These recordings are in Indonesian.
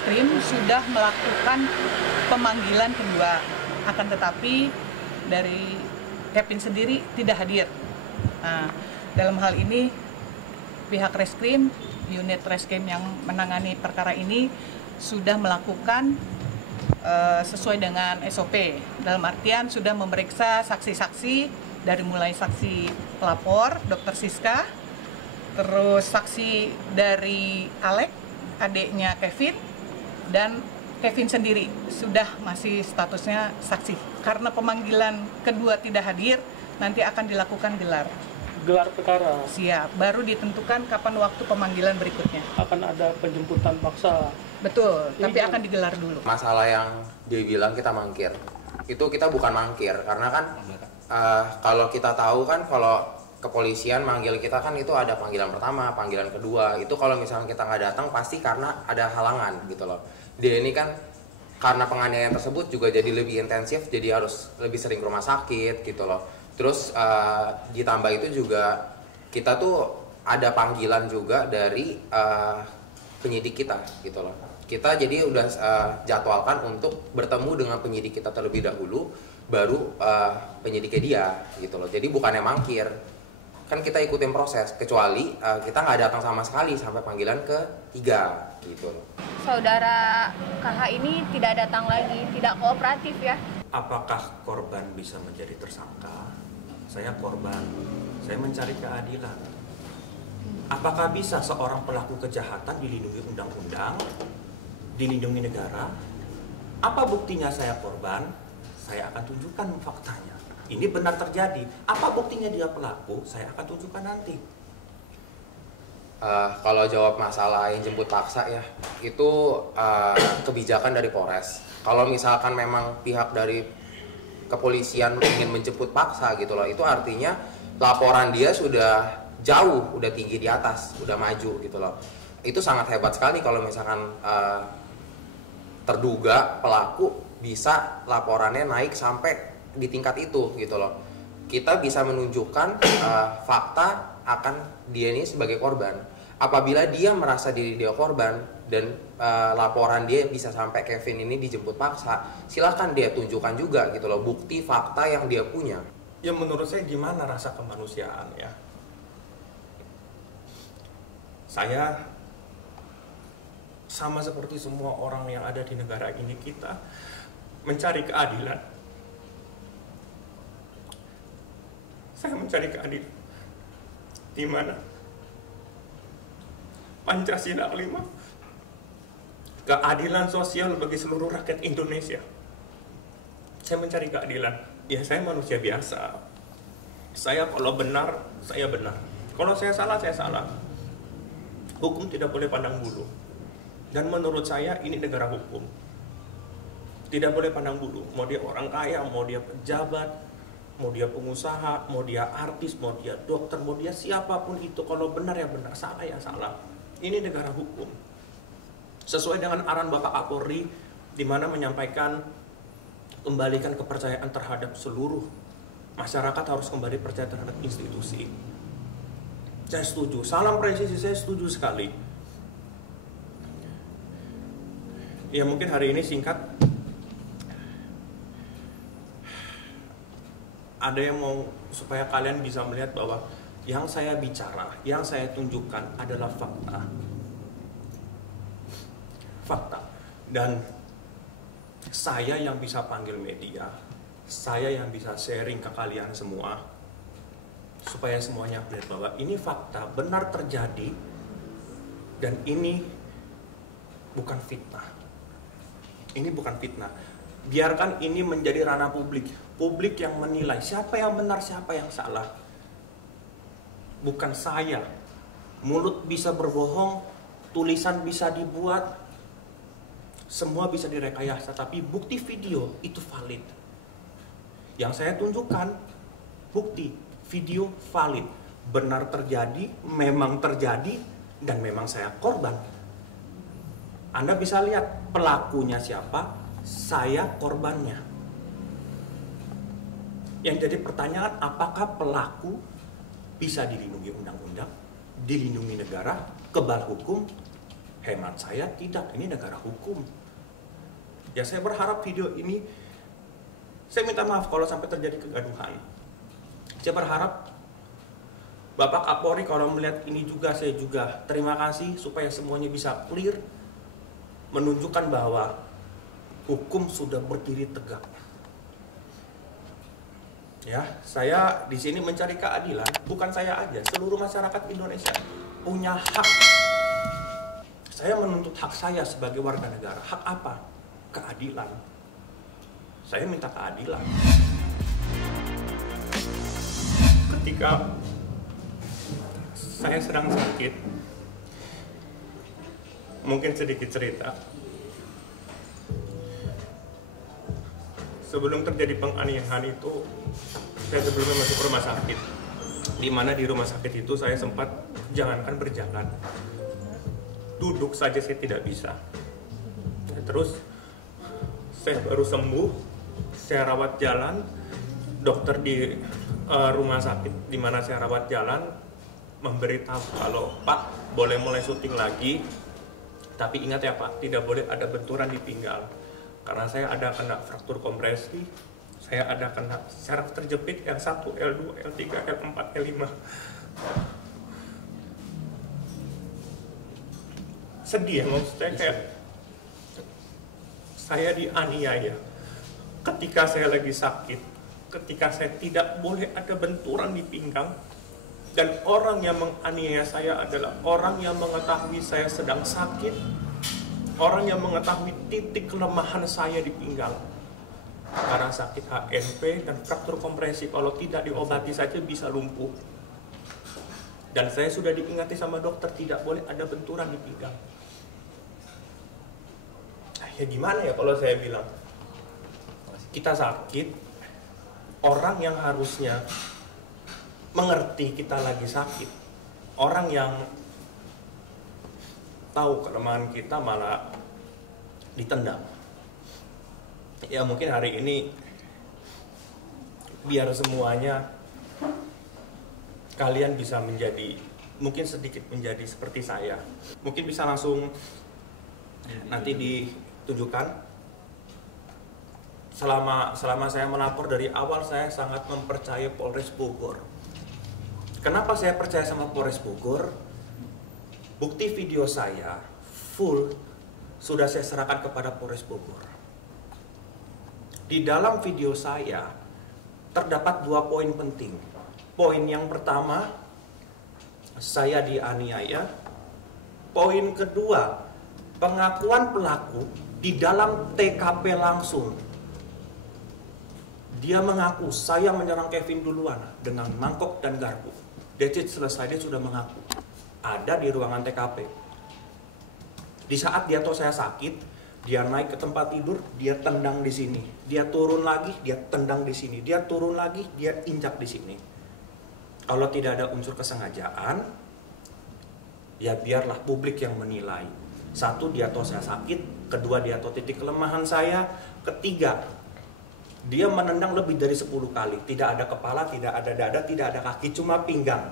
Reskrim sudah melakukan pemanggilan kedua, akan tetapi dari Kevin sendiri tidak hadir. Nah, dalam hal ini pihak Reskrim, unit Reskrim yang menangani perkara ini sudah melakukan sesuai dengan SOP. Dalam artian sudah memeriksa saksi-saksi dari mulai saksi pelapor, Dr. Siska, terus saksi dari Alek, adiknya Kevin, dan Kevin sendiri sudah masih statusnya saksi. Karena pemanggilan kedua tidak hadir, nanti akan dilakukan gelar. Gelar perkara? Siap, baru ditentukan kapan waktu pemanggilan berikutnya. Akan ada penjemputan paksa? Betul, tapi akan digelar dulu. Masalah yang dia bilang kita mangkir, itu kita bukan mangkir, karena kan kalau kita tahu kan kalau kepolisian manggil kita kan itu ada panggilan pertama, panggilan kedua. Itu kalau misalnya kita nggak datang pasti karena ada halangan gitu loh. Dia ini kan karena penganiayaan tersebut juga jadi lebih intensif, jadi harus lebih sering ke rumah sakit gitu loh. Terus ditambah itu juga kita tuh ada panggilan juga dari penyidik kita gitu loh. Kita jadi udah jadwalkan untuk bertemu dengan penyidik kita terlebih dahulu, baru penyidiknya dia gitu loh. Jadi bukannya mangkir, kan kita ikutin proses, kecuali kita nggak datang sama sekali sampai panggilan ketiga gitu loh. Saudara KH ini tidak datang lagi, tidak kooperatif ya. Apakah korban bisa menjadi tersangka? Saya korban, saya mencari keadilan. Apakah bisa seorang pelaku kejahatan dilindungi undang-undang, dilindungi negara? Apa buktinya saya korban? Saya akan tunjukkan faktanya. Ini benar terjadi. Apa buktinya dia pelaku? Saya akan tunjukkan nanti. Kalau jawab masalah yang jemput paksa ya, itu kebijakan dari Polres. Kalau misalkan memang pihak dari kepolisian ingin menjemput paksa gitu loh, itu artinya laporan dia sudah jauh, udah tinggi di atas, udah maju gitu loh. Itu sangat hebat sekali kalau misalkan terduga pelaku bisa laporannya naik sampai di tingkat itu gitu loh. Kita bisa menunjukkan fakta akan dia ini sebagai korban. Apabila dia merasa diri dia korban dan laporan dia bisa sampai Kevin ini dijemput paksa, silahkan dia tunjukkan juga gitu loh bukti fakta yang dia punya. Ya menurut saya gimana rasa kemanusiaan ya? Saya sama seperti semua orang yang ada di negara ini, kita mencari keadilan. Saya mencari keadilan di mana Pancasila 5, keadilan sosial bagi seluruh rakyat Indonesia. Saya mencari keadilan. Ya saya manusia biasa. Saya kalau benar, saya benar. Kalau saya salah, saya salah. Hukum tidak boleh pandang bulu. Dan menurut saya ini negara hukum. Tidak boleh pandang bulu. Mau dia orang kaya, mau dia pejabat, mau dia pengusaha, mau dia artis, mau dia dokter, mau dia siapapun itu. Kalau benar ya benar, salah ya salah. Ini negara hukum. Sesuai dengan arahan Bapak Kapolri, di mana menyampaikan kembalikan kepercayaan terhadap seluruh masyarakat, harus kembali percaya terhadap institusi. Saya setuju. Salam presisi, saya setuju sekali. Ya mungkin hari ini singkat. Ada yang mau supaya kalian bisa melihat bahwa yang saya bicara, yang saya tunjukkan adalah fakta. Fakta. Dan saya yang bisa panggil media, saya yang bisa sharing ke kalian semua, supaya semuanya melihat bahwa ini fakta, benar terjadi, dan ini bukan fitnah. Ini bukan fitnah. Biarkan ini menjadi ranah publik. Publik yang menilai siapa yang benar, siapa yang salah. Bukan saya. Mulut bisa berbohong, tulisan bisa dibuat, semua bisa direkayasa, tapi bukti video itu valid. Yang saya tunjukkan bukti video valid, benar terjadi, memang terjadi, dan memang saya korban. Anda bisa lihat pelakunya siapa, saya korbannya. Yang jadi pertanyaan, apakah pelaku bisa dilindungi undang-undang, dilindungi negara, kebal hukum, Hemat saya tidak, ini negara hukum. Ya saya berharap video ini, saya minta maaf kalau sampai terjadi kegaduhan. Saya berharap Bapak Kapolri kalau melihat ini juga, saya juga terima kasih supaya semuanya bisa clear, menunjukkan bahwa hukum sudah berdiri tegak. Ya, saya di sini mencari keadilan, bukan saya aja, seluruh masyarakat Indonesia punya hak. Saya menuntut hak saya sebagai warga negara. Hak apa? Keadilan. Saya minta keadilan. Ketika saya sedang sakit, mungkin sedikit cerita. Sebelum terjadi penganiayaan itu, saya sebelumnya masuk ke rumah sakit. Di mana di rumah sakit itu saya sempat jangankan berjalan, duduk saja saya tidak bisa. Terus saya baru sembuh, saya rawat jalan, dokter di rumah sakit di mana saya rawat jalan memberitahu kalau Pak boleh mulai syuting lagi, tapi ingat ya Pak, tidak boleh ada benturan di pinggang karena saya ada kena fraktur kompresi, saya ada kena saraf terjepit L1, L2, L3, L4, L5. Sedih ya, maksud saya kayak saya dianiaya ketika saya lagi sakit, ketika saya tidak boleh ada benturan di pinggang, dan orang yang menganiaya saya adalah orang yang mengetahui saya sedang sakit, orang yang mengetahui titik kelemahan saya di pinggang karena sakit HNP dan fraktur kompresi, kalau tidak diobati saja bisa lumpuh. Dan saya sudah diingati sama dokter tidak boleh ada benturan di pinggang. Ya gimana ya kalau saya bilang kita sakit, orang yang harusnya mengerti kita lagi sakit, orang yang tahu kelemahan kita malah ditendang. Ya mungkin hari ini biar semuanya kalian bisa menjadi, mungkin sedikit menjadi seperti saya, mungkin bisa langsung nanti ditunjukkan. Selama saya melapor dari awal, saya sangat mempercayai Polres Bogor. Kenapa saya percaya sama Polres Bogor? Bukti video saya full sudah saya serahkan kepada Polres Bogor. Di dalam video saya terdapat 2 poin penting. Poin yang pertama, saya dianiaya. Poin kedua, pengakuan pelaku di dalam TKP langsung. Dia mengaku, saya menyerang Kevin duluan dengan mangkok dan garpu. That's it, selesai, dia sudah mengaku. Ada di ruangan TKP. Di saat dia tahu saya sakit, dia naik ke tempat tidur, dia tendang di sini. Dia turun lagi, dia tendang di sini. Dia turun lagi, dia injak di sini. Kalau tidak ada unsur kesengajaan, ya biarlah publik yang menilai. Satu, dia tahu saya sakit. Kedua, dia tahu titik kelemahan saya. Ketiga, dia menendang lebih dari 10 kali. Tidak ada kepala, tidak ada dada, tidak ada kaki, cuma pinggang.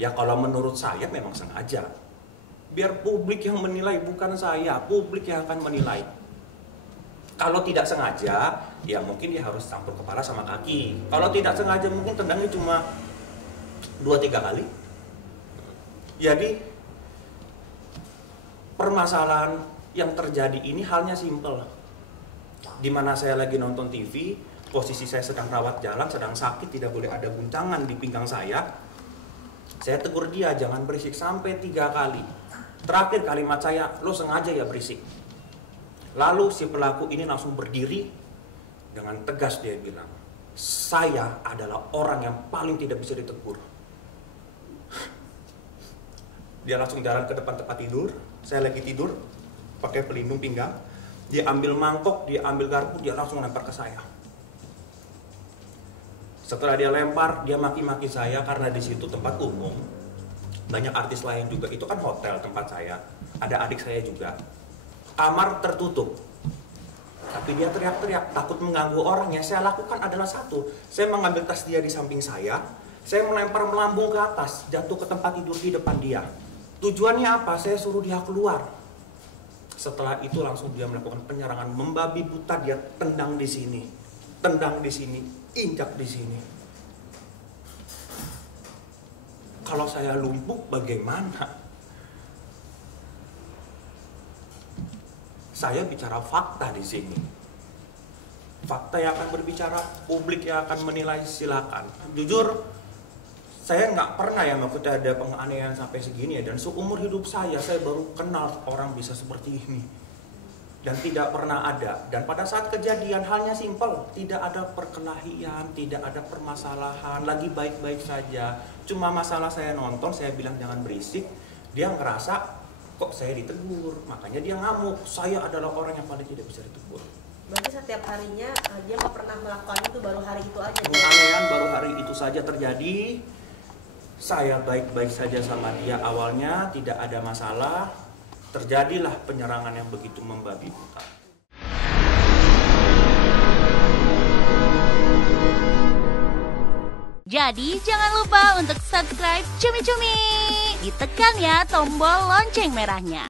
Ya kalau menurut saya memang sengaja. Biar publik yang menilai, bukan saya. Publik yang akan menilai. Kalau tidak sengaja, ya mungkin dia harus campur kepala sama kaki. Kalau tidak sengaja, mungkin tendangnya cuma 2-3 kali. Jadi permasalahan yang terjadi ini halnya simpel. Di mana saya lagi nonton TV, posisi saya sedang rawat jalan, sedang sakit, tidak boleh ada guncangan di pinggang saya. Saya tegur dia, jangan berisik, sampai 3 kali. Terakhir kalimat saya, lo sengaja ya berisik. Lalu si pelaku ini langsung berdiri, dengan tegas dia bilang, saya adalah orang yang paling tidak bisa ditegur. Dia langsung jalan ke depan tempat tidur, saya lagi tidur, pakai pelindung pinggang. Dia ambil mangkok, dia ambil garpu, dia langsung lempar ke saya. Setelah dia lempar, dia maki-maki saya karena di situ tempat umum. Banyak artis lain juga, itu kan hotel tempat saya. Ada adik saya juga. Kamar tertutup. Tapi dia teriak-teriak, takut mengganggu orang. Yang saya lakukan adalah satu, saya mengambil tas dia di samping saya melempar melambung ke atas, jatuh ke tempat tidur di depan dia. Tujuannya apa? Saya suruh dia keluar. Setelah itu langsung dia melakukan penyerangan membabi buta, dia tendang di sini, injak di sini. Kalau saya lumpuh bagaimana? Saya bicara fakta di sini. Fakta yang akan berbicara, publik yang akan menilai, silakan. Jujur, saya nggak pernah ya maksudnya ada penganiayaan sampai segini ya, dan seumur hidup saya baru kenal orang bisa seperti ini dan tidak pernah ada. Dan pada saat kejadian halnya simpel, tidak ada perkelahian, tidak ada permasalahan, lagi baik-baik saja. Cuma masalah saya nonton, saya bilang jangan berisik, dia ngerasa kok saya ditegur, makanya dia ngamuk. Saya adalah orang yang paling tidak bisa ditegur. Berarti setiap harinya dia nggak pernah melakukan itu, baru hari itu aja. Penganiayaan baru hari itu saja terjadi. Saya baik-baik saja sama dia awalnya, tidak ada masalah. Terjadilah penyerangan yang begitu membabi buta. Jadi jangan lupa untuk subscribe Cumi Cumi. Ditekan ya tombol lonceng merahnya.